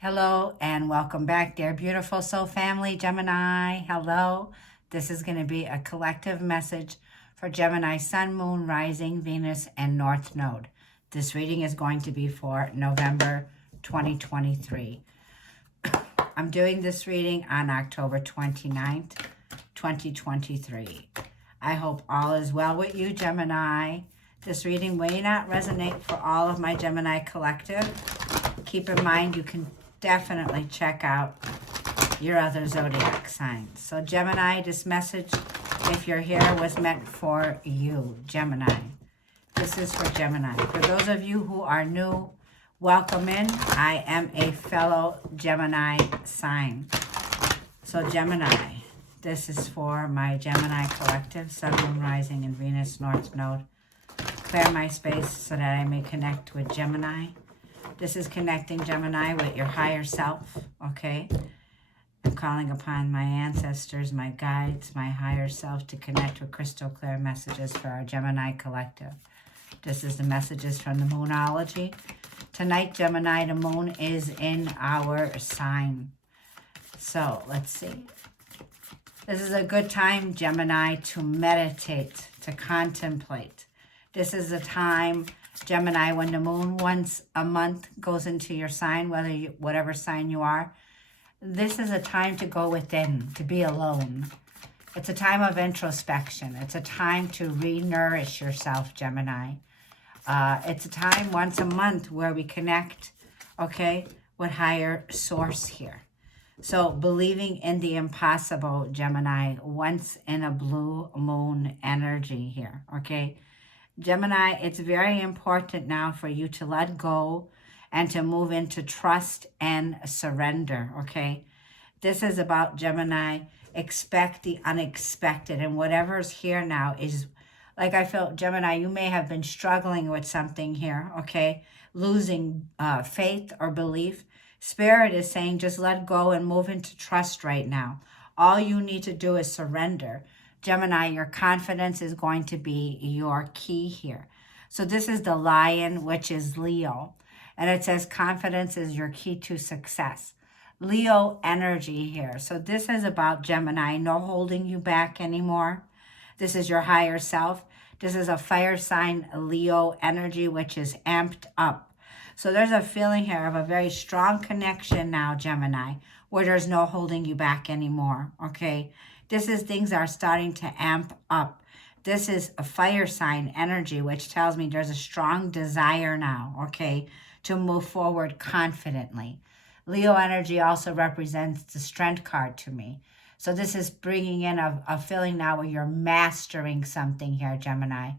Hello and welcome back, dear beautiful soul family, Gemini. Hello. This is going to be a collective message for Gemini, Sun, Moon, Rising, Venus, and North Node. This reading is going to be for November 2023. I'm doing this reading on October 29th, 2023. I hope all is well with you, Gemini. This reading may not resonate for all of my Gemini collective. Keep in mind you can definitely check out your other zodiac signs. So Gemini, this message, if you're here, was meant for you, Gemini. This is for Gemini. For those of you who are new, welcome in. I am a fellow Gemini sign. So Gemini, this is for my Gemini collective, Sun, Moon, Rising, and Venus, North Node. Clear my space so that I may connect with Gemini. This is connecting, Gemini, with your higher self, okay? I'm calling upon my ancestors, my guides, my higher self to connect with crystal clear messages for our Gemini collective. This is the messages from the Moonology. Tonight, Gemini, the moon is in our sign. So, let's see. This is a good time, Gemini, to meditate, to contemplate. This is a time, Gemini, when the moon once a month goes into your sign, whatever sign you are. This is a time to go within, to be alone. It's a time of introspection. It's a time to re-nourish yourself, Gemini. It's a time once a month where we connect, okay, with higher source here. So believing in the impossible, Gemini, once in a blue moon energy here, okay? Gemini, it's very important now for you to let go and to move into trust and surrender, okay? This is about, Gemini, expect the unexpected. And whatever's here now is, like I feel, Gemini, you may have been struggling with something here, okay? Losing faith or belief. Spirit is saying just let go and move into trust right now. All you need to do is surrender. Gemini, your confidence is going to be your key here. So this is the lion, which is Leo. And it says confidence is your key to success. Leo energy here. So this is about, Gemini, no holding you back anymore. This is your higher self. This is a fire sign, Leo energy, which is amped up. So there's a feeling here of a very strong connection now, Gemini, where there's no holding you back anymore, okay? This is things are starting to amp up. This is a fire sign energy, which tells me there's a strong desire now, okay, to move forward confidently. Leo energy also represents the strength card to me. So this is bringing in a feeling now where you're mastering something here, Gemini.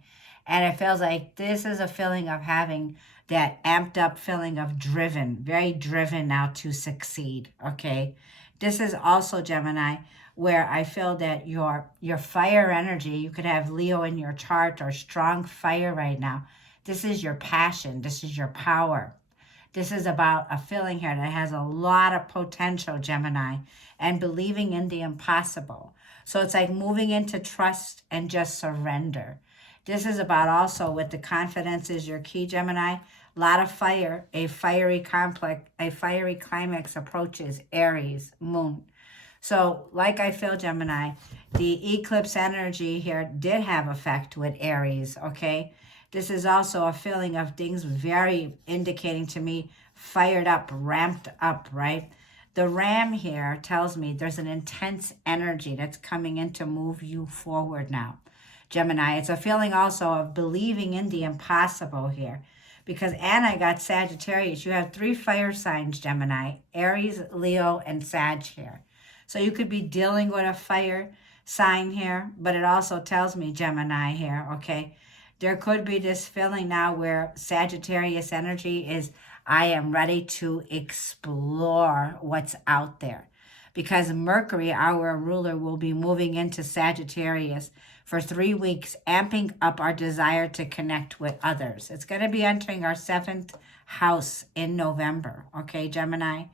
And it feels like this is a feeling of having that amped up feeling of driven, very driven now to succeed, okay? This is also, Gemini, where I feel that your fire energy, you could have Leo in your chart or strong fire right now. This is your passion. This is your power. This is about a feeling here that has a lot of potential, Gemini, and believing in the impossible. So it's like moving into trust and just surrender. This is about also with the confidence is your key, Gemini. A lot of fire, a fiery climax approaches Aries, moon. So like I feel, Gemini, the eclipse energy here did have effect with Aries, okay? This is also a feeling of things very indicating to me fired up, ramped up, right? The ram here tells me there's an intense energy that's coming in to move you forward now. Gemini, it's a feeling also of believing in the impossible here. Because, and I got Sagittarius. You have 3 fire signs, Gemini, Aries, Leo, and Sag here. So you could be dealing with a fire sign here, but it also tells me, Gemini here, okay, there could be this feeling now where Sagittarius energy is, I am ready to explore what's out there. Because Mercury, our ruler, will be moving into Sagittarius for 3 weeks, amping up our desire to connect with others. It's going to be entering our 7th house in November, okay, Gemini?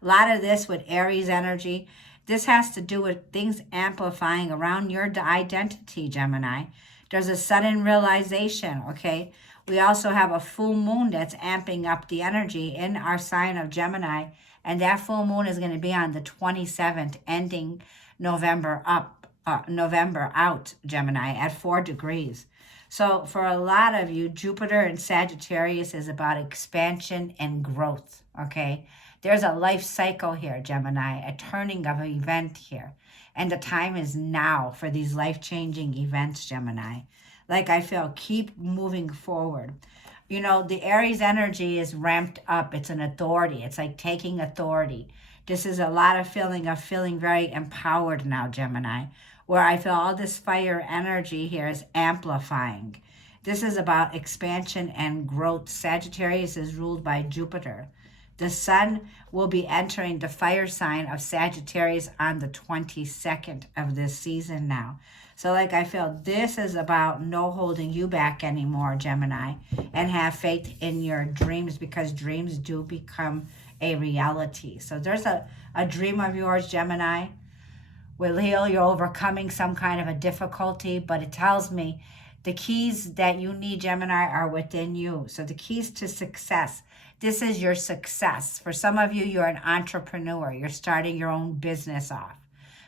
A lot of this with Aries energy. This has to do with things amplifying around your identity, Gemini. There's a sudden realization, okay? We also have a full moon that's amping up the energy in our sign of Gemini. And that full moon is going to be on the 27th, ending November out, Gemini, at 4 degrees. So for a lot of you, Jupiter and Sagittarius is about expansion and growth, okay? There's a life cycle here, Gemini, a turning of an event here. And the time is now for these life-changing events, Gemini. Like I feel, keep moving forward. You know, the Aries energy is ramped up. It's an authority. It's like taking authority. This is a lot of feeling very empowered now, Gemini, where I feel all this fire energy here is amplifying. This is about expansion and growth. Sagittarius is ruled by Jupiter. The sun will be entering the fire sign of Sagittarius on the 22nd of this season now. So like I feel this is about no holding you back anymore, Gemini, and have faith in your dreams, because dreams do become a reality. So there's a dream of yours, Gemini. With Leo, you're overcoming some kind of a difficulty, but it tells me the keys that you need, Gemini, are within you. So the keys to success. This is your success. For some of you, you're an entrepreneur. You're starting your own business off.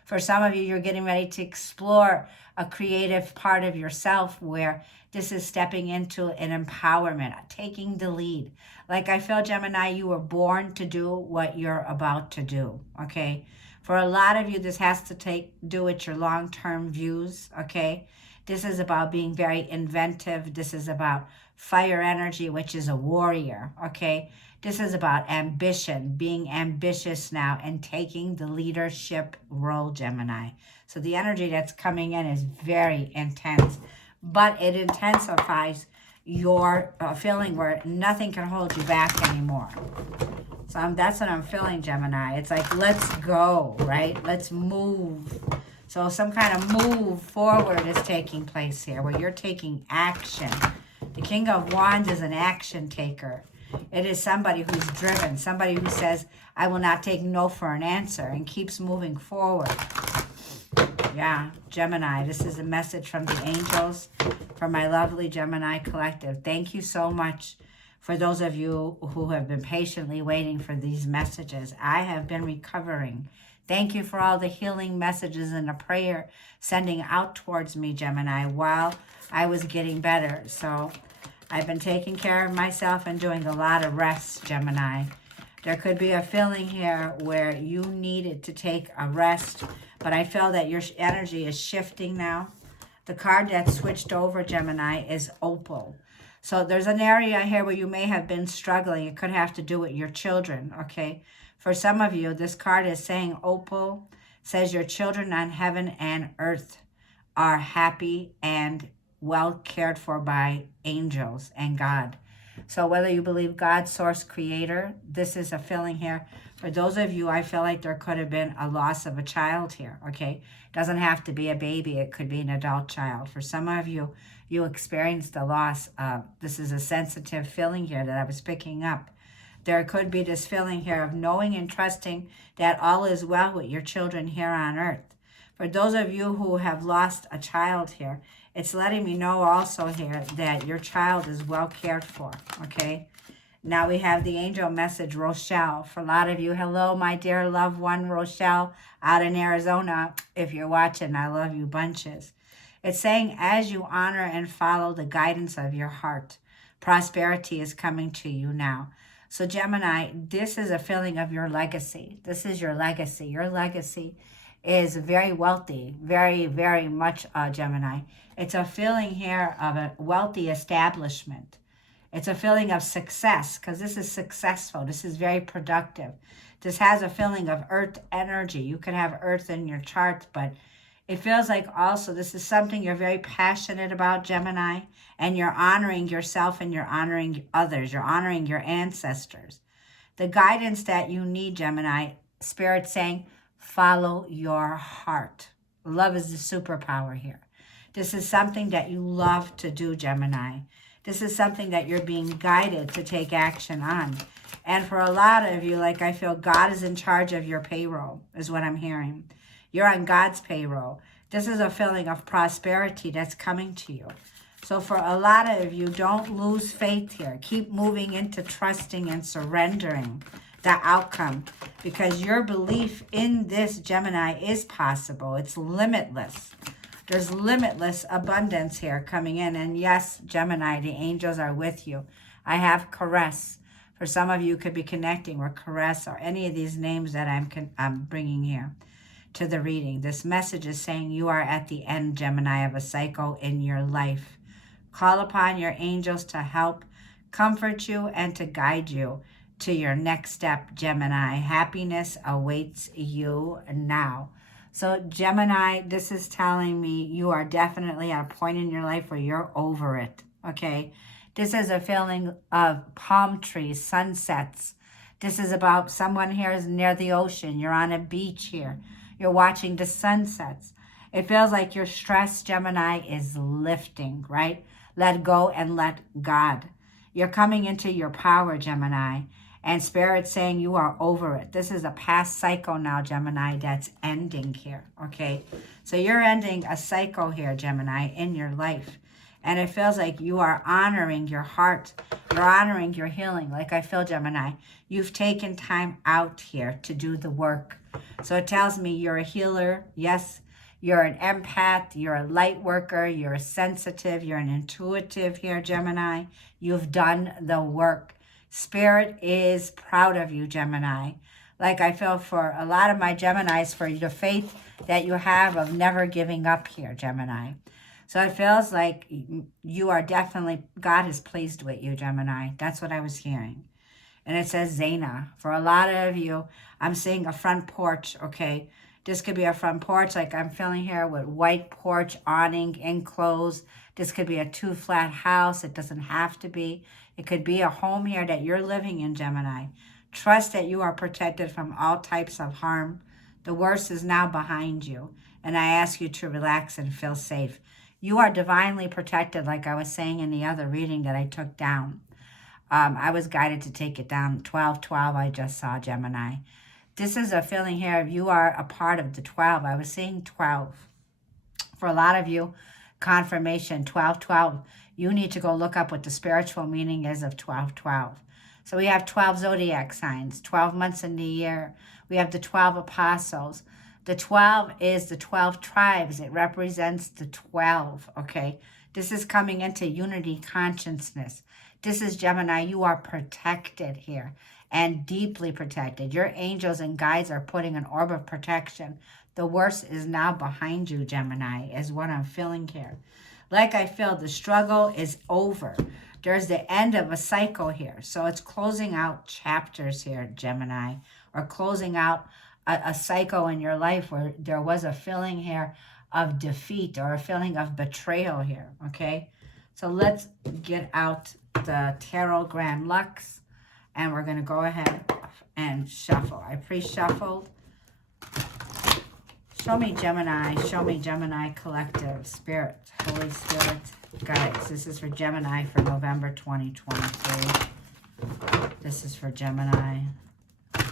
For some of you, you're getting ready to explore a creative part of yourself where this is stepping into an empowerment, taking the lead. Like I feel, Gemini, you were born to do what you're about to do, okay? For a lot of you, this has to do with your long-term views, okay? This is about being very inventive. This is about fire energy, which is a warrior, okay? This is about ambition, being ambitious now and taking the leadership role, Gemini. So the energy that's coming in is very intense, but it intensifies your feeling where nothing can hold you back anymore. So that's what I'm feeling, Gemini. It's like, let's go, right? Let's move. So some kind of move forward is taking place here where you're taking action. The King of Wands is an action taker. It is somebody who's driven, somebody who says, I will not take no for an answer, and keeps moving forward. Yeah, Gemini, this is a message from the angels for my lovely Gemini collective. Thank you so much for those of you who have been patiently waiting for these messages. I have been recovering. Thank you for all the healing messages and a prayer sending out towards me, Gemini, while I was getting better. So I've been taking care of myself and doing a lot of rest, Gemini. There could be a feeling here where you needed to take a rest, but I feel that your energy is shifting now. The card that switched over, Gemini, is Opal. So there's an area here where you may have been struggling. It could have to do with your children, okay? For some of you, this card is saying Opal says your children on heaven and earth are happy and well cared for by angels and God. So whether you believe God, source, creator, this is a feeling here. For those of you, I feel like there could have been a loss of a child here, okay? Doesn't have to be a baby. It could be an adult child. For some of you, you experienced a loss. This is a sensitive feeling here that I was picking up. There could be this feeling here of knowing and trusting that all is well with your children here on earth. For those of you who have lost a child here, it's letting me know also here that your child is well cared for, okay? Now we have the angel message, Rochelle. For a lot of you, hello, my dear loved one, Rochelle, out in Arizona. If you're watching, I love you bunches. It's saying, as you honor and follow the guidance of your heart, prosperity is coming to you now. So Gemini, this is a feeling of your legacy. This is your legacy. Your legacy is very wealthy, very, very much Gemini. It's a feeling here of a wealthy establishment. It's a feeling of success because this is successful. This is very productive. This has a feeling of earth energy. You can have earth in your chart, but it feels like also this is something you're very passionate about, Gemini, and you're honoring yourself and you're honoring others. You're honoring your ancestors. The guidance that you need, Gemini, Spirit saying, follow your heart. Love is the superpower here. This is something that you love to do, Gemini. This is something that you're being guided to take action on. And for a lot of you, like I feel God is in charge of your payroll, is what I'm hearing. You're on God's payroll. This is a feeling of prosperity that's coming to you. So for a lot of you, don't lose faith here. Keep moving into trusting and surrendering the outcome, because your belief in this, Gemini, is possible. It's limitless. There's limitless abundance here coming in. And yes, Gemini, the angels are with you. I have caress. For some of you, could be connecting with caress or any of these names that I'm bringing here to the reading. This message is saying you are at the end, Gemini, of a cycle in your life. Call upon your angels to help, comfort you, and to guide you to your next step, Gemini. Happiness awaits you now. So Gemini, this is telling me you are definitely at a point in your life where you're over it, okay? This is a feeling of palm trees, sunsets. This is about someone here is near the ocean. You're on a beach here. You're watching the sunsets. It feels like your stress, Gemini, is lifting, right? Let go and let God. You're coming into your power, Gemini. And Spirit saying you are over it. This is a past cycle now, Gemini, that's ending here, okay? So you're ending a cycle here, Gemini, in your life. And it feels like you are honoring your heart. You're honoring your healing. Like I feel, Gemini, you've taken time out here to do the work. So it tells me you're a healer. Yes, you're an empath. You're a light worker. You're a sensitive. You're an intuitive here, Gemini. You've done the work. Spirit is proud of you, Gemini. Like I feel for a lot of my Geminis, for the faith that you have of never giving up here, Gemini. So it feels like you are definitely, God is pleased with you, Gemini. That's what I was hearing. And it says Zena. For a lot of you, I'm seeing a front porch, okay? This could be a front porch, like I'm feeling here with white porch, awning, enclosed. This could be a 2-flat house. It doesn't have to be. It could be a home here that you're living in, Gemini. Trust that you are protected from all types of harm. The worst is now behind you. And I ask you to relax and feel safe. You are divinely protected, like I was saying in the other reading that I took down. I was guided to take it down. 1212, I just saw, Gemini. This is a feeling here of you are a part of the 12. I was seeing 12. For a lot of you, confirmation, 1212. You need to go look up what the spiritual meaning is of 1212. So we have 12 zodiac signs, 12 months in the year. We have the 12 apostles. The 12 is the 12 tribes. It represents the 12, okay? This is coming into unity consciousness. This is Gemini. You are protected here and deeply protected. Your angels and guides are putting an orb of protection. The worst is now behind you, Gemini, is what I'm feeling here. Like I feel the struggle is over. There's the end of a cycle here. So it's closing out chapters here, Gemini, or closing out a cycle in your life where there was a feeling here of defeat or a feeling of betrayal here, okay? So let's get out the Tarot Grand Lux, and we're going to go ahead and shuffle. I pre-shuffled. Show me Gemini Collective, Spirit, Holy Spirit, guides. This is for Gemini for November 2023. This is for Gemini.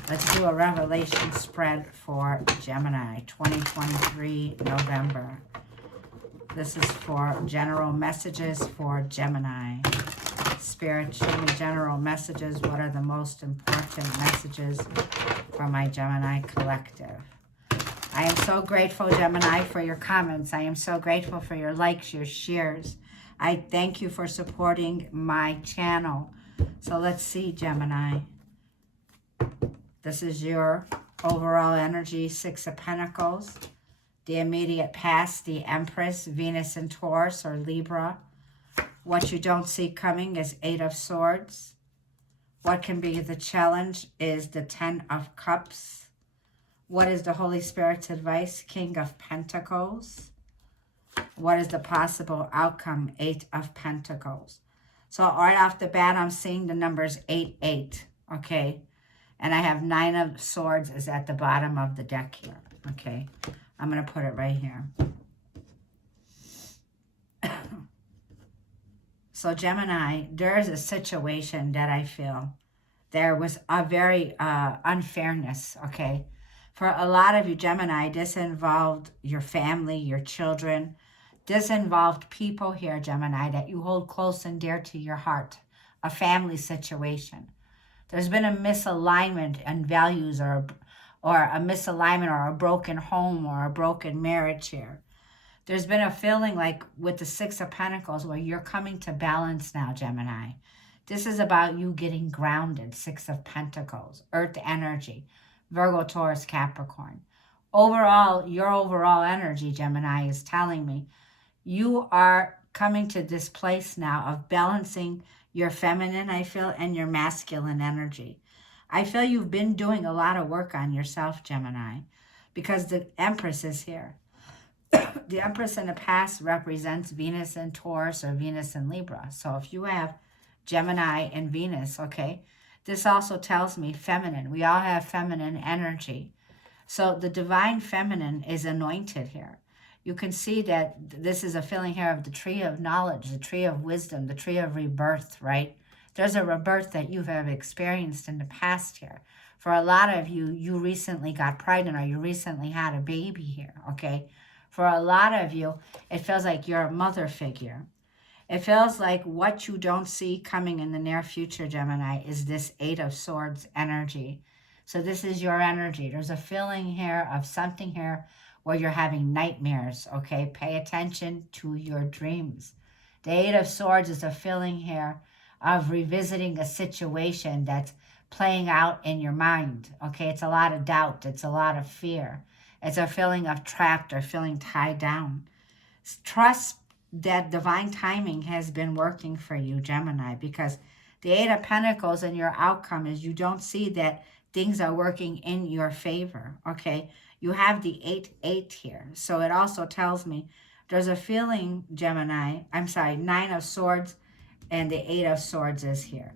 Let's do a revelation spread for Gemini, 2023, November. This is for general messages for Gemini. Spirit, show me general messages. What are the most important messages for my Gemini collective? I am so grateful, Gemini, for your comments. I am so grateful for your likes, your shares. I thank you for supporting my channel. So let's see, Gemini. This is your overall energy, 6 of Pentacles. The immediate past, the Empress, Venus in Taurus or Libra. What you don't see coming is 8 of Swords. What can be the challenge is the 10 of Cups. What is the Holy Spirit's advice? King of Pentacles. What is the possible outcome? 8 of Pentacles. So right off the bat, I'm seeing the numbers 8, okay? And I have 9 of Swords is at the bottom of the deck here, okay? I'm going to put it right here. So Gemini, there is a situation that I feel there was a very unfairness, okay? For a lot of you, Gemini, this involved your family, your children. This involved people here, Gemini, that you hold close and dear to your heart, a family situation. There's been a misalignment in values, or a misalignment, or a broken home, or a broken marriage here. There's been a feeling like with the Six of Pentacles where you're coming to balance now, Gemini. This is about you getting grounded. Six of Pentacles, Earth energy, Virgo, Taurus, Capricorn. Overall, your overall energy, Gemini, is telling me you are coming to this place now of balancing your feminine, I feel, and your masculine energy. I feel you've been doing a lot of work on yourself, Gemini, because the Empress is here. The Empress in the past represents Venus in Taurus or Venus in Libra. So if you have Gemini and Venus, okay, this also tells me feminine. We all have feminine energy. So the divine feminine is anointed here. You can see that this is a feeling here of the tree of knowledge, the tree of wisdom, the tree of rebirth, right? There's a rebirth that you have experienced in the past here. For a lot of you, you recently got pregnant or you recently had a baby here, okay? For a lot of you, it feels like you're a mother figure. It feels like what you don't see coming in the near future, Gemini, is this Eight of Swords energy. So this is your energy. There's a feeling here of something here where you're having nightmares, okay? Pay attention to your dreams. The Eight of Swords is a feeling here of revisiting a situation that's playing out in your mind, okay? It's a lot of doubt. It's a lot of fear. It's a feeling of trapped or feeling tied down. Trust that divine timing has been working for you, Gemini, because the Eight of Pentacles and your outcome is you don't see that things are working in your favor, okay? You have the 8-8 here. So it also tells me there's a feeling, Gemini, Nine of Swords and the Eight of Swords is here.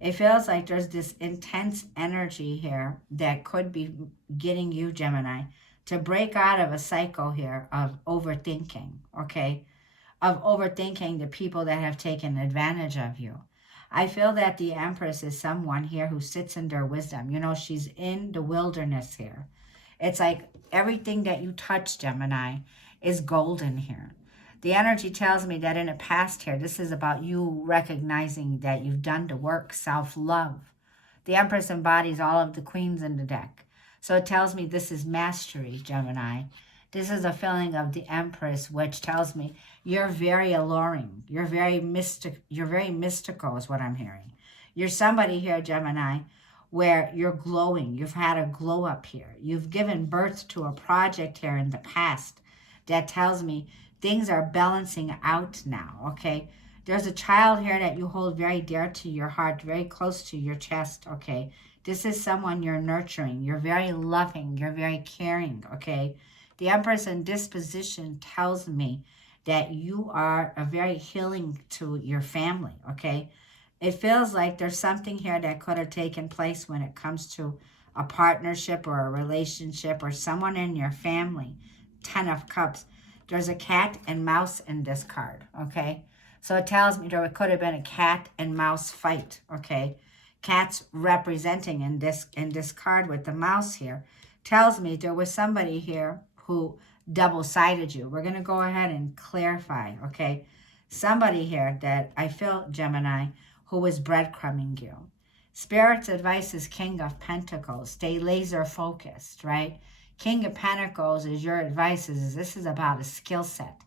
It feels like there's this intense energy here that could be getting you, Gemini, to break out of a cycle here of overthinking, okay? Of overthinking the people that have taken advantage of you. I feel that the Empress is someone here who sits in their wisdom. You know, she's in the wilderness here. It's like everything that you touch, Gemini, is golden here. The energy tells me that in the past here, this is about you recognizing that you've done the work, self-love. The Empress embodies all of the queens in the deck. So it tells me this is mastery, Gemini. This is a feeling of the Empress, which tells me you're very alluring. You're very mystical is what I'm hearing. You're somebody here, Gemini, where you're glowing. You've had a glow up here. You've given birth to a project here in the past that tells me things are balancing out now, okay? There's a child here that you hold very dear to your heart, very close to your chest, okay? This is someone you're nurturing. You're very loving. You're very caring, okay? The Empress in disposition tells me that you are a very healing to your family, okay? It feels like there's something here that could have taken place when it comes to a partnership or a relationship or someone in your family. 10 of Cups. There's a cat and mouse in this card, okay? So it tells me there could have been a cat and mouse fight, okay? Cats representing in this card with the mouse here tells me there was somebody here who double-sided you. We're going to go ahead and clarify, okay? Somebody here that I feel, Gemini, who was breadcrumbing you. Spirit's advice is King of Pentacles. Stay laser focused, right? King of Pentacles is your advice is this is about a skill set.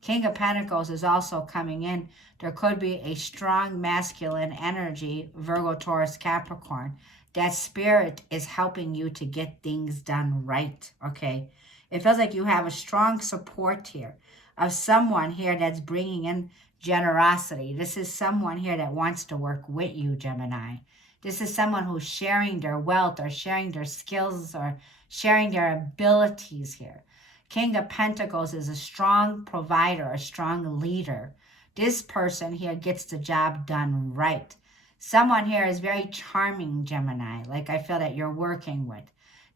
King of Pentacles is also coming in. There could be a strong masculine energy, Virgo, Taurus, Capricorn. That spirit is helping you to get things done right, okay? It feels like you have a strong support here of someone here that's bringing in generosity. This is someone here that wants to work with you, Gemini. This is someone who's sharing their wealth or sharing their skills or sharing their abilities here. King of Pentacles is a strong provider, a strong leader. This person here gets the job done right. Someone here is very charming, Gemini, like I feel that you're working with.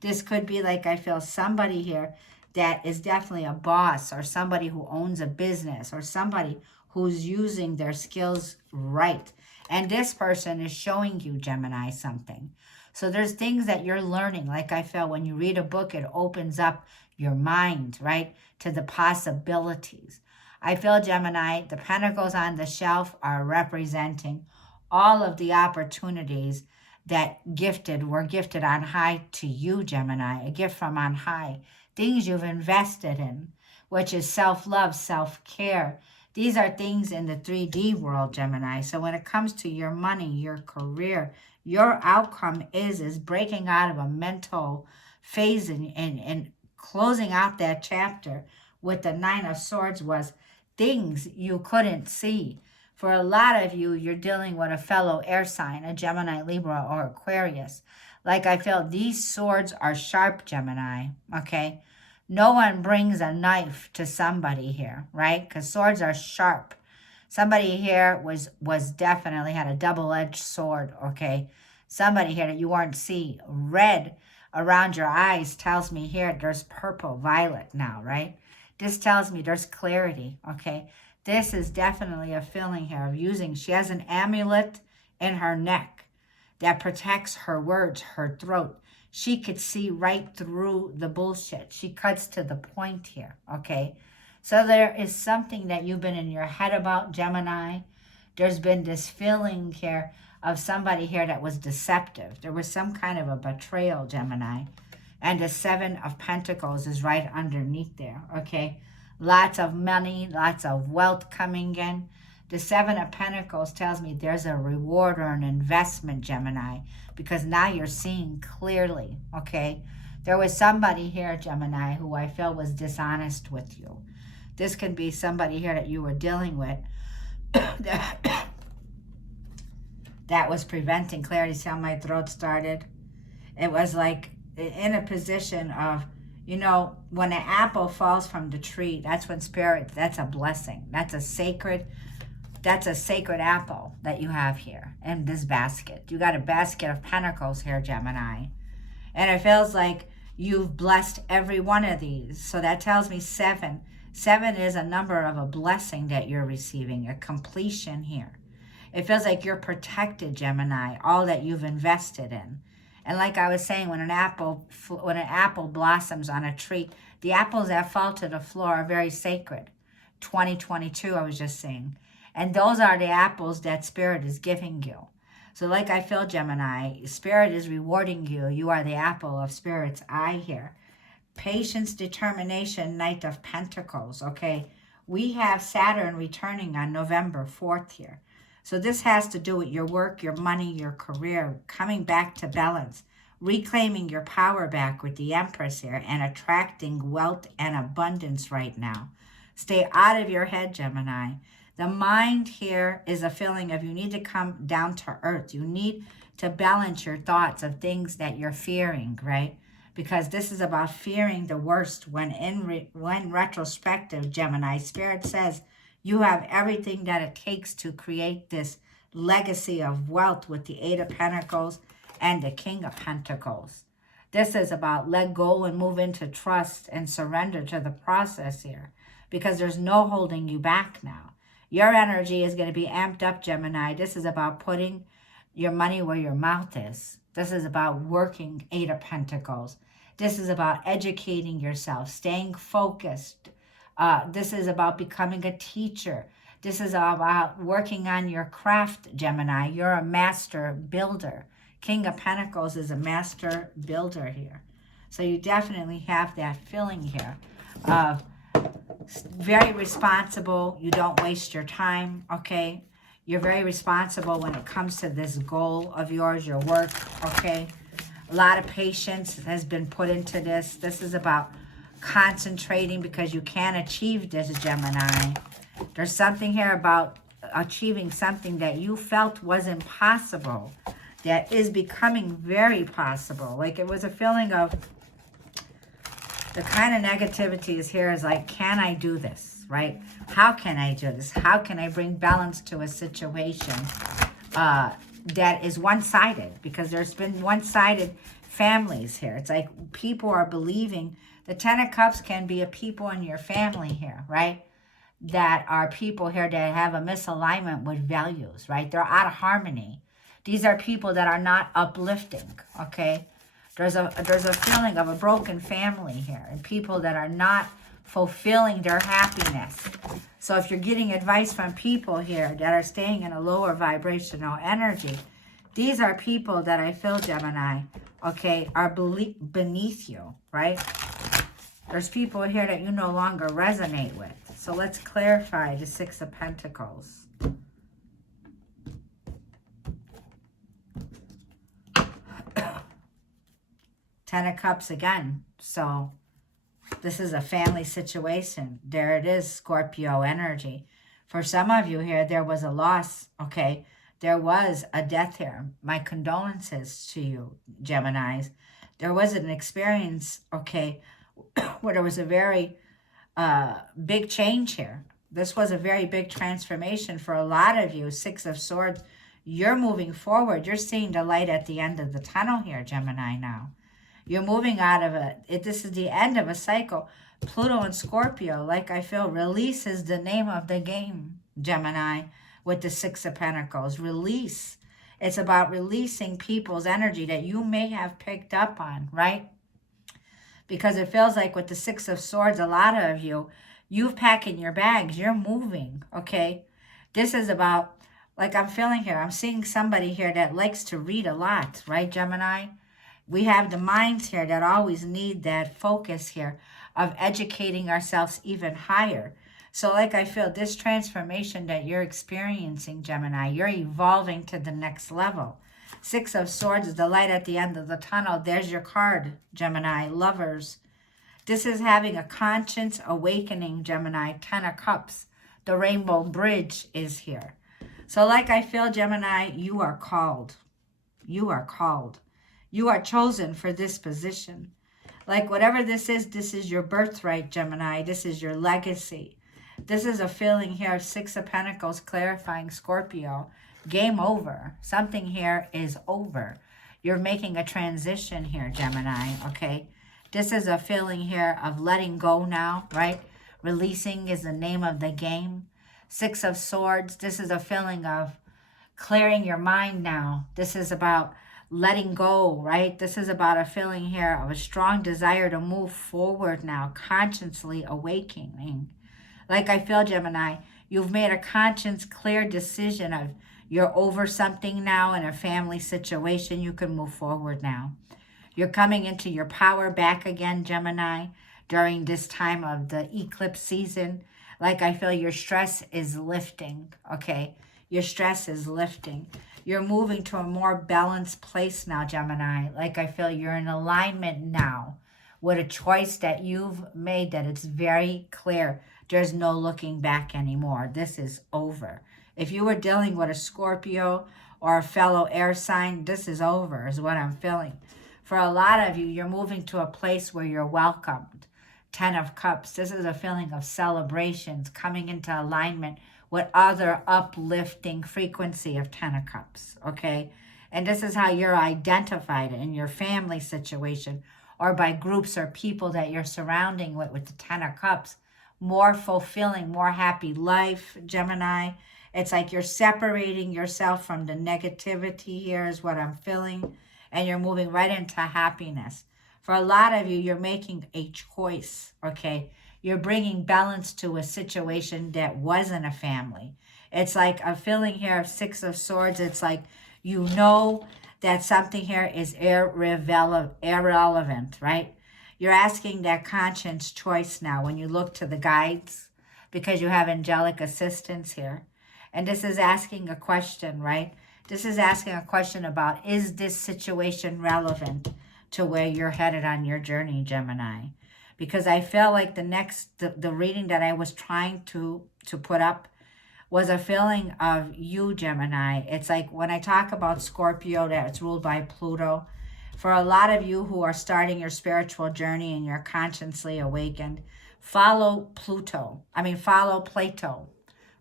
This could be like I feel somebody here that is definitely a boss or somebody who owns a business or somebody who's using their skills right. And this person is showing you, Gemini, something. So there's things that you're learning. Like I feel when you read a book, it opens up your mind, right, to the possibilities. I feel, Gemini, the pentacles on the shelf are representing all of the opportunities that were gifted on high to you, Gemini, a gift from on high, things you've invested in, which is self-love, self-care. These are things in the 3D world, Gemini. So when it comes to your money, your career, your outcome is breaking out of a mental phase and closing out that chapter with the Nine of Swords was things you couldn't see. For a lot of you, you're dealing with a fellow air sign, a Gemini, Libra, or Aquarius. Like I feel these swords are sharp, Gemini, okay? No one brings a knife to somebody here, right? Because swords are sharp. Somebody here was definitely had a double-edged sword, okay? Somebody here that you weren't see. Red around your eyes tells me here there's purple, violet now, right? This tells me there's clarity, okay? This is definitely a feeling here of using. She has an amulet in her neck that protects her words, her throat. She could see right through the bullshit. She cuts to the point here, okay? So there is something that you've been in your head about, Gemini. There's been this feeling here of somebody here that was deceptive. There was some kind of a betrayal, Gemini. And the Seven of Pentacles is right underneath there, okay? Lots of money, lots of wealth coming in. The Seven of Pentacles tells me there's a reward or an investment, Gemini, because now you're seeing clearly, okay? There was somebody here, Gemini, who I feel was dishonest with you. This can be somebody here that you were dealing with that was preventing clarity. See how my throat started? It was like in a position of, you know, when an apple falls from the tree, that's when spirit, that's a blessing. That's a sacred apple that you have here in this basket. You got a basket of pentacles here, Gemini. And it feels like you've blessed every one of these. So that tells me 7. 7 is a number of a blessing that you're receiving, a completion here. It feels like you're protected, Gemini, all that you've invested in. And like I was saying, when an apple blossoms on a tree, the apples that fall to the floor are very sacred. 2022, I was just saying. And those are the apples that Spirit is giving you. So like I feel, Gemini, Spirit is rewarding you. You are the apple of Spirit's eye here. Patience, determination, Knight of Pentacles, okay? We have Saturn returning on November 4th here. So this has to do with your work, your money, your career, coming back to balance, reclaiming your power back with the Empress here, and attracting wealth and abundance right now. Stay out of your head, Gemini. The mind here is a feeling of you need to come down to earth. You need to balance your thoughts of things that you're fearing, right? Because this is about fearing the worst when retrospective, Gemini, Spirit says, you have everything that it takes to create this legacy of wealth with the Eight of Pentacles and the King of Pentacles. This is about let go and move into trust and surrender to the process here, because there's no holding you back now. Your energy is going to be amped up, Gemini. This is about putting your money where your mouth is. This is about working, Eight of Pentacles. This is about educating yourself, staying focused. This is about becoming a teacher. This is about working on your craft, Gemini. You're a master builder. King of Pentacles is a master builder here. So you definitely have that feeling here of very responsible. You don't waste your time, okay? You're very responsible when it comes to this goal of yours, your work, okay? A lot of patience has been put into this. This is about concentrating because you can achieve this, Gemini. There's something here about achieving something that you felt was impossible that is becoming very possible. Like it was a feeling of the kind of negativity is here is like, can I do this, right? How can I do this? How can I bring balance to a situation that is one-sided? Because there's been one-sided families here. It's like people are believing. The Ten of Cups can be a people in your family here, right? That are people here that have a misalignment with values, right? They're out of harmony. These are people that are not uplifting, okay? There's a feeling of a broken family here and people that are not fulfilling their happiness. So if you're getting advice from people here that are staying in a lower vibrational energy, these are people that I feel, Gemini, okay, are beneath you, right? There's people here that you no longer resonate with. So let's clarify the Six of Pentacles. Ten of Cups again. So this is a family situation. There it is, Scorpio energy. For some of you here, there was a loss, okay? There was a death here. My condolences to you, Geminis. There was an experience, okay, where there was a very big change here. This was a very big transformation for a lot of you. Six of Swords. You're moving forward. You're seeing the light at the end of the tunnel here, Gemini, now. You're moving out of it. This is the end of a cycle. Pluto and Scorpio, like I feel, release is the name of the game, Gemini, with the Six of Pentacles. Release. It's about releasing people's energy that you may have picked up on, right? Because it feels like with the Six of Swords, a lot of you, you've packing your bags. You're moving, okay? This is about, like I'm feeling here, I'm seeing somebody here that likes to read a lot, right, Gemini? We have the minds here that always need that focus here of educating ourselves even higher. So like I feel this transformation that you're experiencing, Gemini, you're evolving to the next level. Six of Swords is the light at the end of the tunnel. There's your card, Gemini, Lovers. This is having a conscience awakening, Gemini. Ten of Cups. The Rainbow Bridge is here. So like I feel, Gemini, you are called. You are called. You are chosen for this position. Like whatever this is your birthright, Gemini. This is your legacy. This is a feeling here, Six of Pentacles, clarifying Scorpio. Game over. Something here is over. You're making a transition here, Gemini, okay? This is a feeling here of letting go now, right? Releasing is the name of the game. Six of Swords, this is a feeling of clearing your mind now. This is about letting go, right? This is about a feeling here of a strong desire to move forward now, consciously awakening. Like I feel, Gemini, you've made a conscious, clear decision of you're over something now in a family situation. You can move forward now. You're coming into your power back again, Gemini, during this time of the eclipse season. Like I feel your stress is lifting, okay? Your stress is lifting. You're moving to a more balanced place now, Gemini. Like I feel you're in alignment now with a choice that you've made that it's very clear. There's no looking back anymore. This is over. If you were dealing with a Scorpio or a fellow air sign, this is over, is what I'm feeling. For a lot of you, you're moving to a place where you're welcomed. Ten of Cups. This is a feeling of celebrations, coming into alignment with other uplifting frequency of Ten of Cups, okay? And this is how you're identified in your family situation or by groups or people that you're surrounding with the Ten of Cups. More fulfilling, more happy life, Gemini. It's like you're separating yourself from the negativity here is what I'm feeling. And you're moving right into happiness. For a lot of you, you're making a choice, okay? You're bringing balance to a situation that wasn't a family. It's like a feeling here of Six of Swords. It's like you know that something here is irrelevant, right? You're asking that conscious choice now when you look to the guides because you have angelic assistance here. And this is asking a question, right? This is asking a question about, is this situation relevant to where you're headed on your journey, Gemini? Because I feel like the reading that I was trying to put up was a feeling of you, Gemini. It's like when I talk about Scorpio that's ruled by Pluto, for a lot of you who are starting your spiritual journey and you're consciously awakened, follow Plato.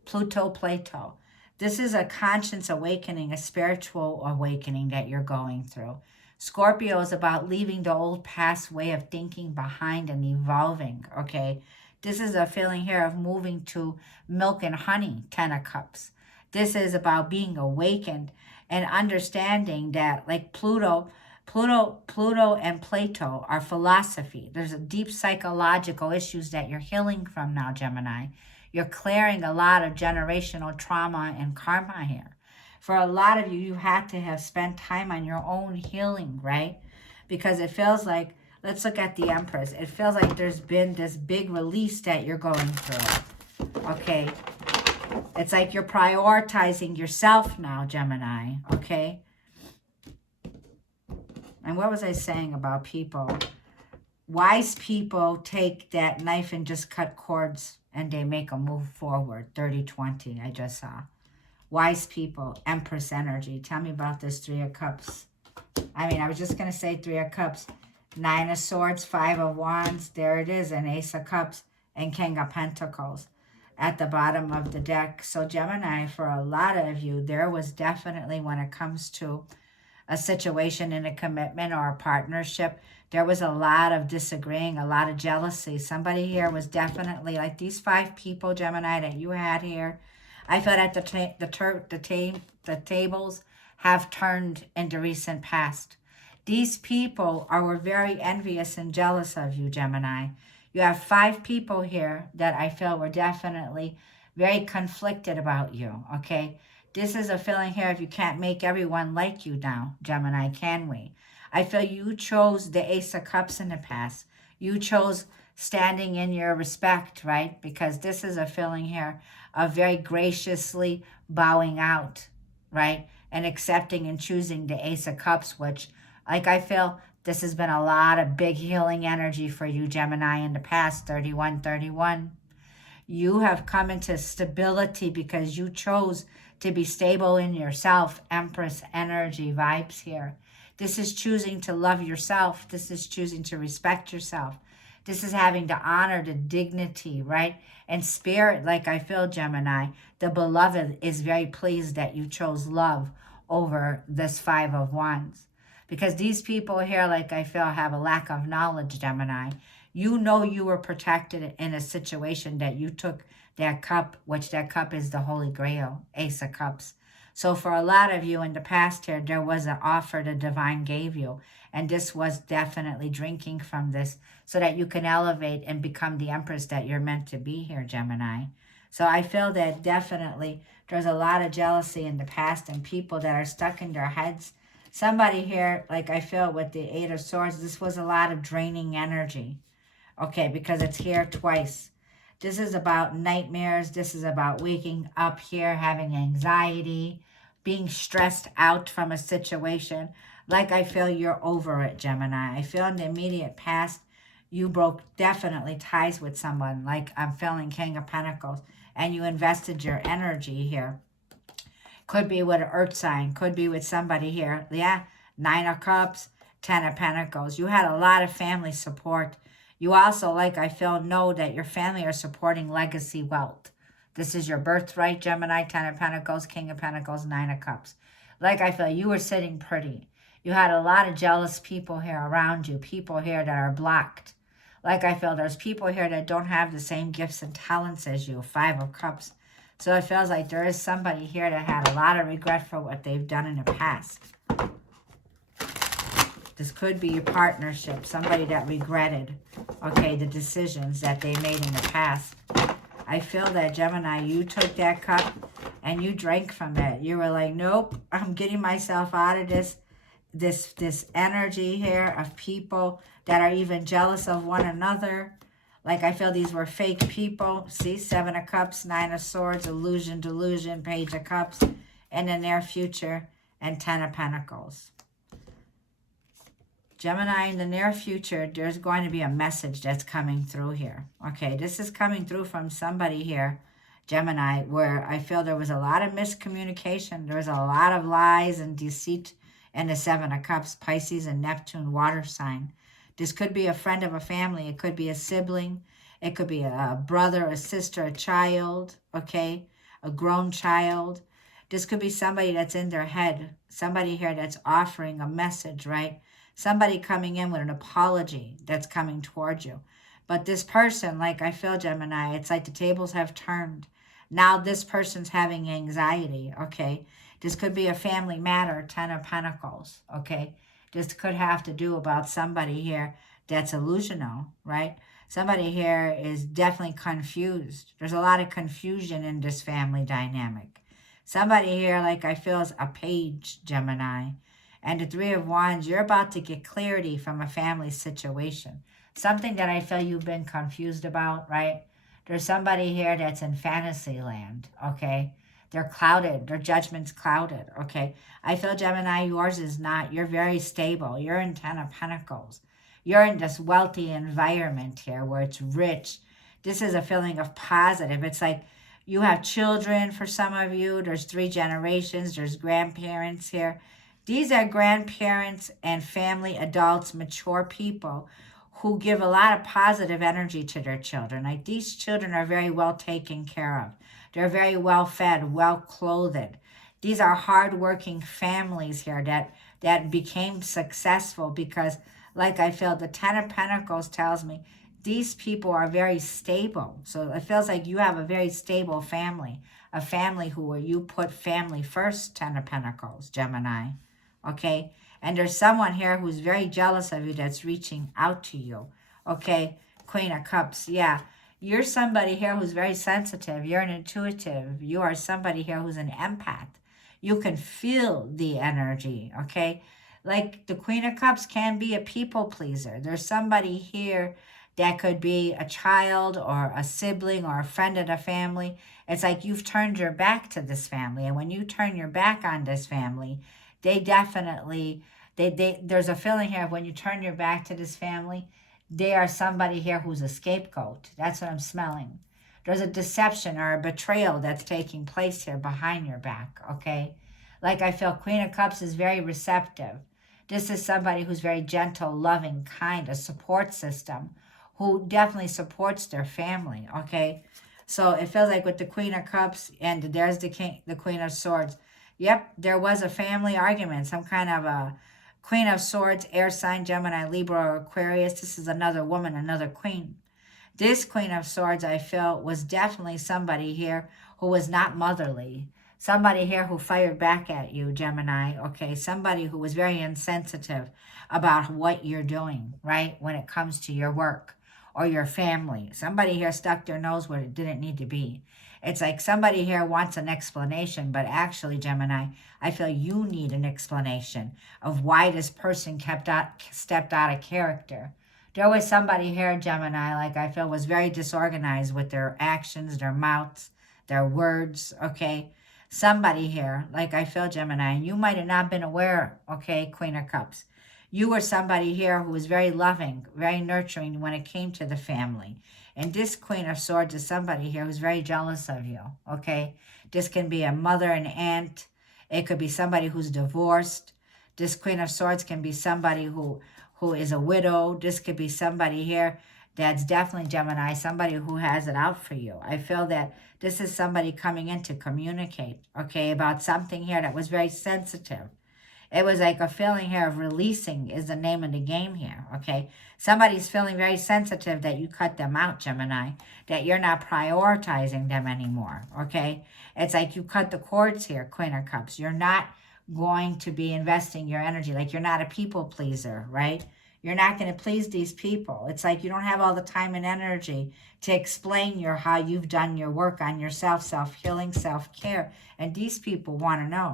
Plato. This is a conscious awakening, a spiritual awakening that you're going through. Scorpio is about leaving the old past way of thinking behind and evolving, okay? This is a feeling here of moving to milk and honey, Ten of Cups. This is about being awakened and understanding that like Pluto and Plato are philosophy. There's a deep psychological issues that you're healing from now, Gemini. You're clearing a lot of generational trauma and karma here. For a lot of you, you had to have spent time on your own healing, right? Because it feels like, let's look at the Empress. It feels like there's been this big release that you're going through, okay? It's like you're prioritizing yourself now, Gemini, okay? And what was I saying about people? Wise people take that knife and just cut cords and they make a move forward. 30-20, I just saw. Wise people, Empress energy. Tell me about this Three of Cups. I was just going to say Three of Cups. Nine of Swords, Five of Wands. There it is, an Ace of Cups and King of Pentacles at the bottom of the deck. So Gemini, for a lot of you, there was definitely, when it comes to a situation in a commitment or a partnership, there was a lot of disagreeing, a lot of jealousy. Somebody here was definitely, like these 5 people, Gemini, that you had here, I felt that the tables have turned in the recent past. These people were very envious and jealous of you, Gemini. You have 5 people here that I feel were definitely very conflicted about you, okay? This is a feeling here if you can't make everyone like you now, Gemini, can we? I feel you chose the Ace of Cups in the past. You chose standing in your respect, right? Because this is a feeling here of very graciously bowing out, right? And accepting and choosing the Ace of Cups, which, like, I feel this has been a lot of big healing energy for you, Gemini, in the past, 31-31. You have come into stability because you chose to be stable in yourself. Empress energy vibes here. This is choosing to love yourself. This is choosing to respect yourself. This is having to honor the dignity, right? And spirit, like I feel, Gemini, the beloved is very pleased that you chose love over this 5 of Wands. Because these people here, like I feel, have a lack of knowledge, Gemini. You know you were protected in a situation that you took that cup, which that cup is the Holy Grail, Ace of Cups. So for a lot of you in the past here, there was an offer the divine gave you. And this was definitely drinking from this so that you can elevate and become the Empress that you're meant to be here, Gemini. So I feel that definitely there's a lot of jealousy in the past and people that are stuck in their heads. Somebody here, like I feel with the 8 of Swords, this was a lot of draining energy. Okay, because it's here twice. This is about nightmares. This is about waking up here, having anxiety, being stressed out from a situation. Like I feel you're over it, Gemini. I feel in the immediate past, you broke definitely ties with someone. Like I'm feeling King of Pentacles. And you invested your energy here. Could be with an earth sign. Could be with somebody here. Yeah, 9 of Cups, 10 of Pentacles. You had a lot of family support. You also, like I feel, know that your family are supporting legacy wealth. This is your birthright, Gemini, 10 of Pentacles, King of Pentacles, 9 of Cups. Like I feel, you were sitting pretty. You had a lot of jealous people here around you, people here that are blocked. Like I feel, there's people here that don't have the same gifts and talents as you, 5 of Cups. So it feels like there is somebody here that had a lot of regret for what they've done in the past. This could be your partnership, somebody that regretted, okay, the decisions that they made in the past. I feel that, Gemini, you took that cup and you drank from it. You were like, nope, I'm getting myself out of this energy here of people that are even jealous of one another. Like I feel these were fake people. See, 7 of Cups, 9 of Swords, illusion, delusion, Page of Cups, in the near future, and 10 of Pentacles. Gemini, in the near future, there's going to be a message that's coming through here. Okay, this is coming through from somebody here, Gemini, where I feel there was a lot of miscommunication. There was a lot of lies and deceit in the 7 of Cups, Pisces and Neptune water sign. This could be a friend of a family. It could be a sibling. It could be a brother, a sister, a child, okay, a grown child. This could be somebody that's in their head, somebody here that's offering a message, right? Somebody coming in with an apology that's coming towards you. But this person, like I feel, Gemini, it's like the tables have turned. Now this person's having anxiety, okay? This could be a family matter, 10 of Pentacles, okay? This could have to do about somebody here that's illusional, right? Somebody here is definitely confused. There's a lot of confusion in this family dynamic. Somebody here, like I feel, is a page, Gemini. And the Three of Wands, you're about to get clarity from a family situation. Something that I feel you've been confused about, right? There's somebody here that's in fantasy land, okay? They're clouded. Their judgment's clouded, okay? I feel, Gemini, yours is not. You're very stable. You're in Ten of Pentacles. You're in this wealthy environment here where it's rich. This is a feeling of positive. It's like you have children for some of you. There's 3 generations. There's grandparents here. These are grandparents and family, adults, mature people who give a lot of positive energy to their children. Like these children are very well taken care of. They're very well fed, well clothed. These are hardworking families here that became successful because, like I feel, the Ten of Pentacles tells me these people are very stable. So it feels like you have a very stable family, a family who you put family first, Ten of Pentacles, Gemini, okay? And there's someone here who's very jealous of you that's reaching out to you, okay? Queen of Cups, yeah. You're somebody here who's very sensitive. You're an intuitive. You are somebody here who's an empath. You can feel the energy, okay? Like the Queen of Cups can be a people pleaser. There's somebody here that could be a child or a sibling or a friend of the family. It's like you've turned your back to this family. And when you turn your back on this family, they definitely, there's a feeling here of when you turn your back to this family, they are somebody here who's a scapegoat. That's what I'm smelling. There's a deception or a betrayal that's taking place here behind your back, okay? Like I feel Queen of Cups is very receptive. This is somebody who's very gentle, loving, kind, a support system, who definitely supports their family, okay? So it feels like with the Queen of Cups and there's the Queen of Swords. Yep, there was a family argument, some kind of a Queen of Swords, air sign, Gemini, Libra, or Aquarius. This is another woman, another queen. This Queen of Swords, I feel, was definitely somebody here who was not motherly. Somebody here who fired back at you, Gemini, okay? Somebody who was very insensitive about what you're doing, right? When it comes to your work or your family. Somebody here stuck their nose where it didn't need to be. It's like somebody here wants an explanation, but actually, Gemini, I feel you need an explanation of why this person stepped out of character. There was somebody here, Gemini, like I feel was very disorganized with their actions, their mouths, their words, okay? Somebody here, like I feel, Gemini, and you might have not been aware, okay, Queen of Cups. You were somebody here who was very loving, very nurturing when it came to the family. And this Queen of Swords is somebody here who's very jealous of you, okay? This can be a mother, an aunt. It could be somebody who's divorced. This Queen of Swords can be somebody who is a widow. This could be somebody here that's definitely Gemini, somebody who has it out for you. I feel that this is somebody coming in to communicate, okay, about something here that was very sensitive. It was like a feeling here of releasing is the name of the game here, okay? Somebody's feeling very sensitive that you cut them out, Gemini, that you're not prioritizing them anymore, okay? It's like you cut the cords here, Queen of Cups. You're not going to be investing your energy. Like you're not a people pleaser, right? You're not going to please these people. It's like you don't have all the time and energy to explain how you've done your work on yourself, self-healing, self-care. And these people want to know.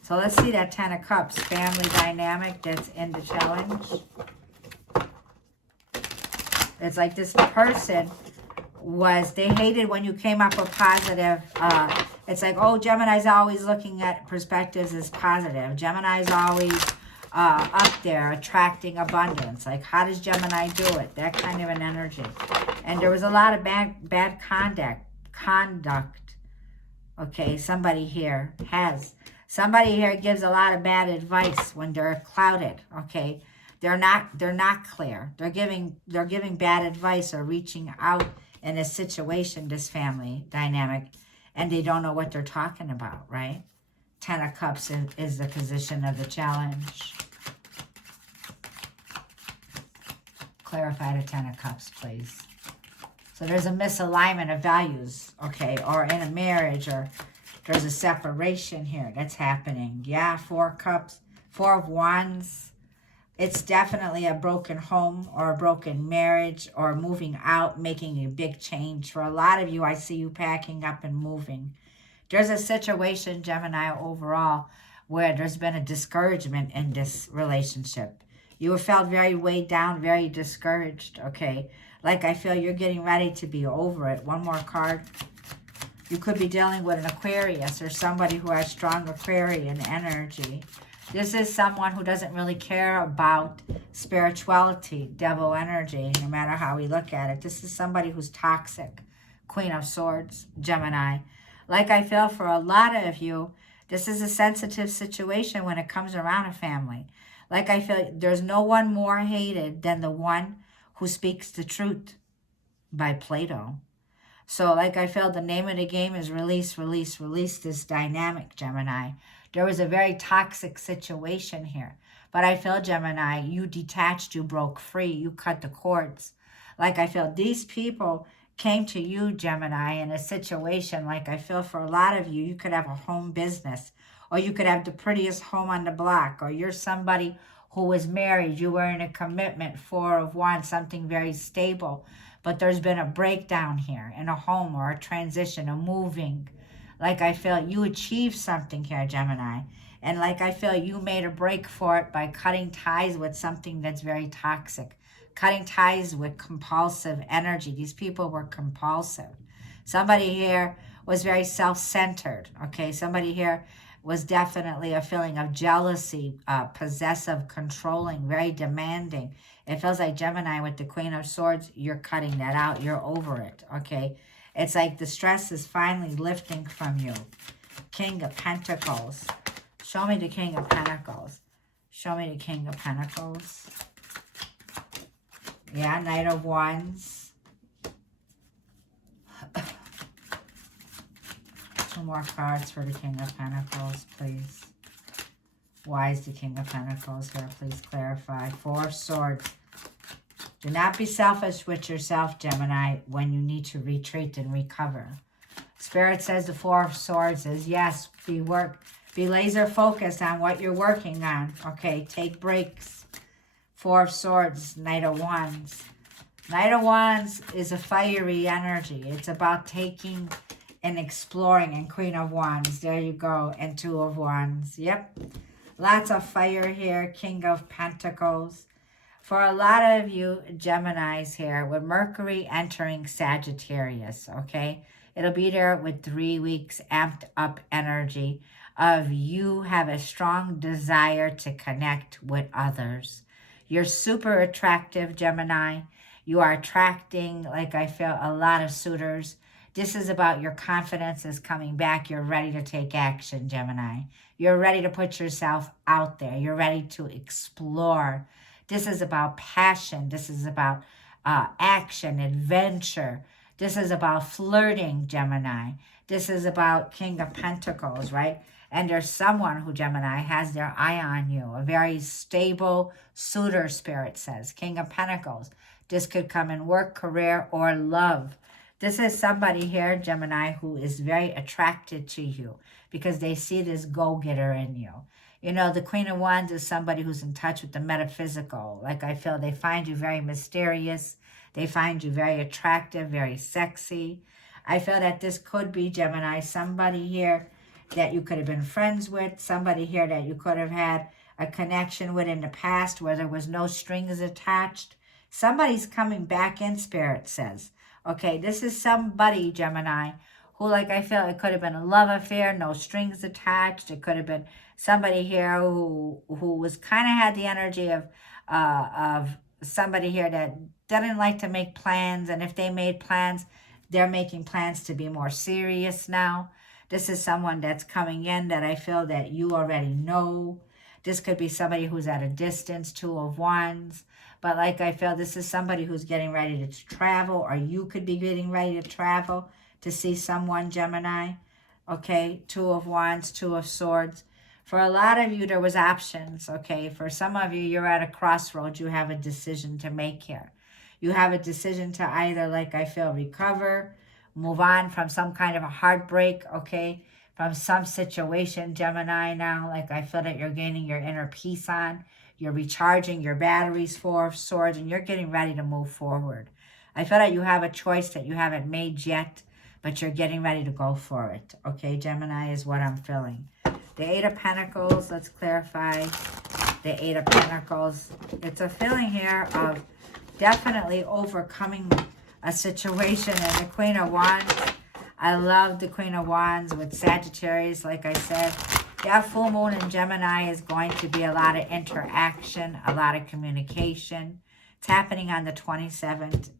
So let's see that Ten of Cups, family dynamic that's in the challenge. It's like this person they hated when you came up with positive. It's like, oh, Gemini's always looking at perspectives as positive. Gemini's always up there attracting abundance. Like, how does Gemini do it? That kind of an energy. And there was a lot of bad conduct. Okay, somebody here gives a lot of bad advice when they're clouded, okay? They're not clear. They're giving bad advice or reaching out in a situation, this family dynamic, and they don't know what they're talking about, right? Ten of Cups is the position of the challenge. Clarify the Ten of Cups, please. So there's a misalignment of values, okay, or in a marriage, or there's a separation here that's happening. Yeah, 4 Cups, 4 of Wands. It's definitely a broken home or a broken marriage or moving out, making a big change. For a lot of you, I see you packing up and moving. There's a situation, Gemini, overall, where there's been a discouragement in this relationship. You have felt very weighed down, very discouraged, okay? Like I feel you're getting ready to be over it. One more card. You could be dealing with an Aquarius or somebody who has strong Aquarian energy. This is someone who doesn't really care about spirituality, devil energy, no matter how we look at it. This is somebody who's toxic. Queen of Swords, Gemini. Like I feel for a lot of you, this is a sensitive situation when it comes around a family. Like I feel there's no one more hated than the one who speaks the truth, by Plato. So like I feel the name of the game is release, release, release this dynamic, Gemini. There was a very toxic situation here. But I feel, Gemini, you detached, you broke free, you cut the cords. Like I feel these people came to you, Gemini, in a situation like I feel for a lot of you, you could have a home business, or you could have the prettiest home on the block, or you're somebody who was married, you were in a commitment, 4 of Wands, something very stable. But there's been a breakdown here in a home or a transition, a moving. Like I feel you achieved something here, Gemini. And like I feel you made a break for it by cutting ties with something that's very toxic. Cutting ties with compulsive energy. These people were compulsive. Somebody here was very self-centered, okay? Somebody here was definitely a feeling of jealousy, possessive, controlling, very demanding. It feels like, Gemini, with the Queen of Swords, you're cutting that out. You're over it, okay? It's like the stress is finally lifting from you. King of Pentacles. Show me the King of Pentacles. Show me the King of Pentacles. Yeah, Knight of Wands. 2 more cards for the King of Pentacles, please. Why is the King of Pentacles here? Please clarify. 4 of Swords. Do not be selfish with yourself, Gemini, when you need to retreat and recover. Spirit says the 4 of Swords is, yes, be laser focused on what you're working on. Okay, take breaks. 4 of Swords, Knight of Wands. Knight of Wands is a fiery energy. It's about taking and exploring. And Queen of Wands, there you go. And 2 of Wands. Yep. Lots of fire here. King of Pentacles. For a lot of you Geminis here, with Mercury entering Sagittarius, okay? It'll be there with 3 weeks amped up energy of you have a strong desire to connect with others. You're super attractive, Gemini. You are attracting, like I feel, a lot of suitors. This is about your confidence is coming back. You're ready to take action, Gemini. You're ready to put yourself out there. You're ready to explore. This is about passion. This is about action, adventure. This is about flirting, Gemini. This is about King of Pentacles, right? And there's someone who, Gemini, has their eye on you. A very stable suitor, Spirit says. King of Pentacles. This could come in work, career, or love. This is somebody here, Gemini, who is very attracted to you because they see this go-getter in you. You know, the Queen of Wands is somebody who's in touch with the metaphysical. Like I feel they find you very mysterious. They find you very attractive, very sexy. I feel that this could be, Gemini, somebody here that you could have been friends with, somebody here that you could have had a connection with in the past where there was no strings attached. Somebody's coming back in, Spirit says. Okay, this is somebody, Gemini, who, like I feel, it could have been a love affair, no strings attached. It could have been somebody here who was kind of had the energy of somebody here that didn't like to make plans. And if they made plans, they're making plans to be more serious now. This is someone that's coming in that I feel that you already know. This could be somebody who's at a distance, 2 of Wands. But like I feel, this is somebody who's getting ready to travel, or you could be getting ready to travel to see someone, Gemini. Okay, 2 of Wands, 2 of Swords. For a lot of you, there was options, okay? For some of you, you're at a crossroads. You have a decision to make here. You have a decision to either, like I feel, recover, move on from some kind of a heartbreak, okay? From some situation, Gemini, now, like I feel that you're gaining your inner peace on. You're recharging your batteries, Four of Swords, and you're getting ready to move forward. I feel like you have a choice that you haven't made yet, but you're getting ready to go for it. Okay, Gemini is what I'm feeling. The Eight of Pentacles, let's clarify. The Eight of Pentacles. It's a feeling here of definitely overcoming a situation. And the Queen of Wands, I love the Queen of Wands with Sagittarius, like I said. That full moon in Gemini is going to be a lot of interaction, a lot of communication. It's happening on the 27th.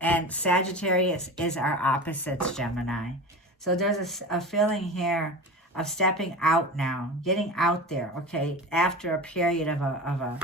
And Sagittarius is our opposites, Gemini. So there's a feeling here of stepping out now, getting out there, okay, after a period of a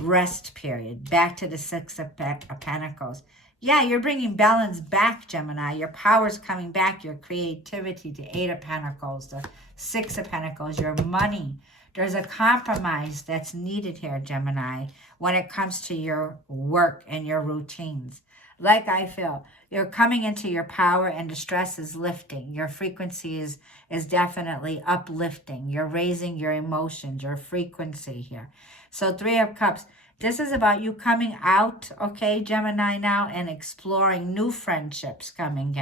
rest period, back to the Six of Pentacles. Yeah, you're bringing balance back, Gemini. Your power's coming back, your creativity, the Eight of Pentacles, the Six of Pentacles, your money. There's a compromise that's needed here, Gemini, when it comes to your work and your routines. Like I feel, you're coming into your power and the stress is lifting. Your frequency is definitely uplifting. You're raising your emotions, your frequency here. So Three of Cups. This is about you coming out, okay, Gemini, now, and exploring new friendships coming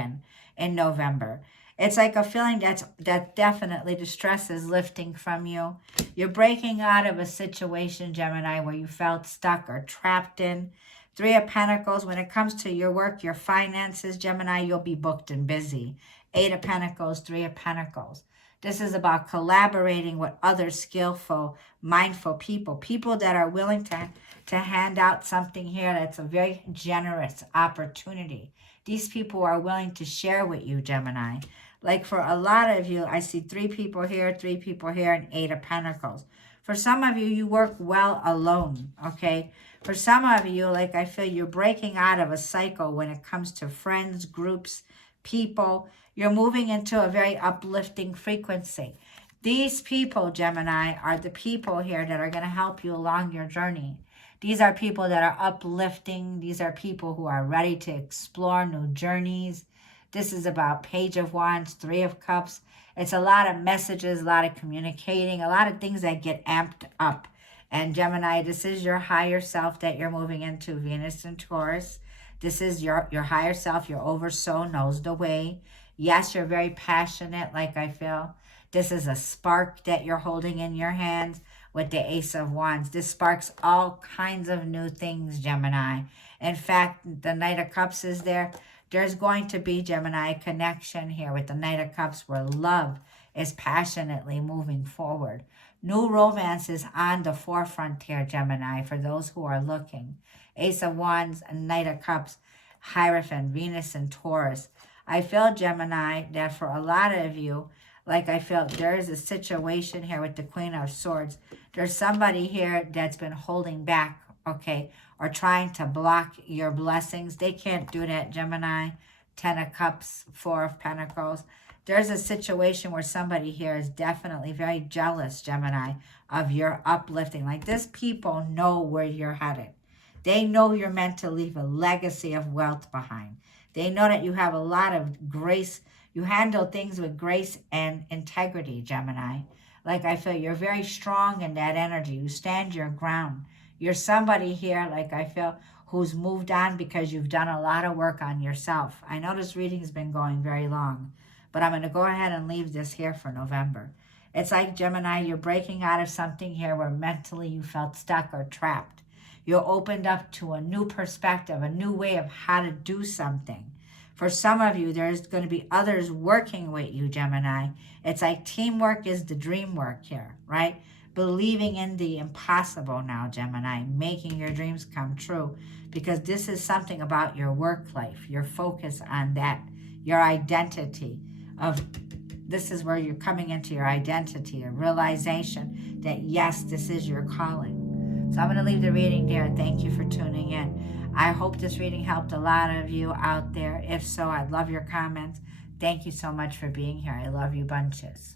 in November. It's like a feeling that definitely the stress is lifting from you. You're breaking out of a situation, Gemini, where you felt stuck or trapped in. Three of Pentacles, when it comes to your work, your finances, Gemini, you'll be booked and busy. Eight of Pentacles, Three of Pentacles. This is about collaborating with other skillful, mindful people. People that are willing to hand out something here that's a very generous opportunity. These people are willing to share with you, Gemini. Like for a lot of you, I see three people here, and Eight of Pentacles. For some of you, you work well alone, okay? For some of you, like I feel you're breaking out of a cycle when it comes to friends, groups, people. You're moving into a very uplifting frequency. These people, Gemini, are the people here that are going to help you along your journey. These are people that are uplifting. These are people who are ready to explore new journeys. This is about Page of Wands, Three of Cups. It's a lot of messages, a lot of communicating, a lot of things that get amped up. And Gemini, this is your higher self that you're moving into, Venus and Taurus. This is your higher self, your oversoul knows the way. Yes, you're very passionate, like I feel. This is a spark that you're holding in your hands with the Ace of Wands. This sparks all kinds of new things, Gemini. In fact, the Knight of Cups is there. There's going to be, Gemini, a connection here with the Knight of Cups where love is passionately moving forward. New romance is on the forefront here, Gemini, for those who are looking. Ace of Wands, Knight of Cups, Hierophant, Venus and Taurus. I feel, Gemini, that for a lot of you, like I felt, there is a situation here with the Queen of Swords. There's somebody here that's been holding back, okay, or trying to block your blessings. They can't do that, Gemini. Ten of Cups, Four of Pentacles. There's a situation where somebody here is definitely very jealous, Gemini, of your uplifting. Like this people know where you're headed. They know you're meant to leave a legacy of wealth behind. They know that you have a lot of grace. You handle things with grace and integrity, Gemini. Like I feel you're very strong in that energy. You stand your ground. You're somebody here, like I feel, who's moved on because you've done a lot of work on yourself. I know this reading has been going very long, but I'm going to go ahead and leave this here for November. It's like, Gemini, you're breaking out of something here where mentally you felt stuck or trapped. You're opened up to a new perspective, a new way of how to do something. For some of you, there's going to be others working with you, Gemini. It's like teamwork is the dream work here, right? Believing in the impossible now, Gemini, making your dreams come true, because this is something about your work life, your focus on that, your identity of, this is where you're coming into your identity, a realization that yes, this is your calling. So I'm going to leave the reading there. Thank you for tuning in. I hope this reading helped a lot of you out there. If so, I'd love your comments. Thank you so much for being here. I love you bunches.